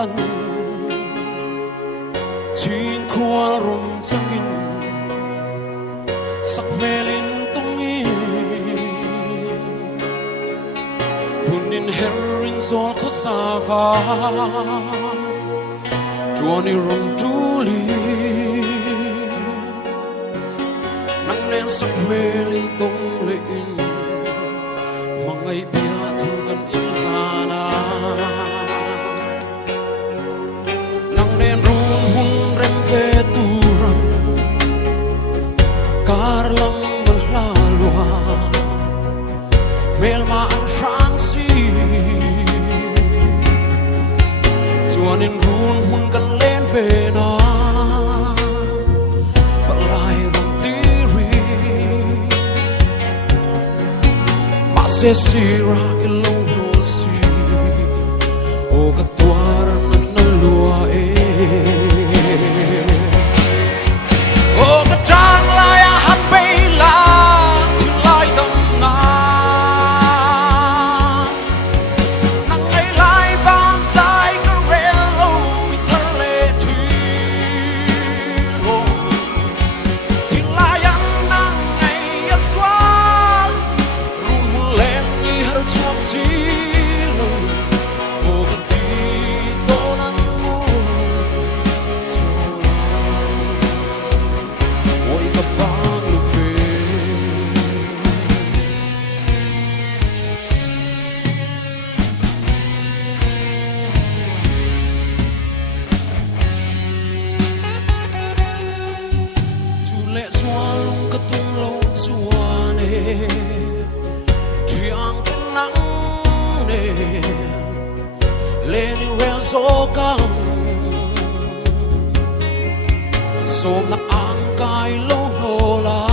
lần chín khoa rồng sang in sắc mê linh tung y punin herin sol khó xa pha chua ni rồng chú li nắng lên sắc mê linh tung lệ in mà ngày bia thương gần in na nắng lên run hun rem về tu ram karlam melalua melma ang sang si chuanin run hun kan lên về na balai ram tiri ma se sira ilong no si o katuaran manalua o katang lai han bay la til lai dam na nang ai lai bang sai ka relo thar le thi lo til lai an nang ai aswal run len ni har chak si lo o kati donan mo ôi các bác lúc về chú lệ xóa lung cất tung lâu xóa nè triang cái nắng nè lên ren gió căng sôm nặng ang cài lâu nô la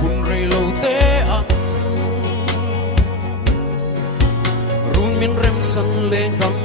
hun rei lâu te an run min rem san lên thang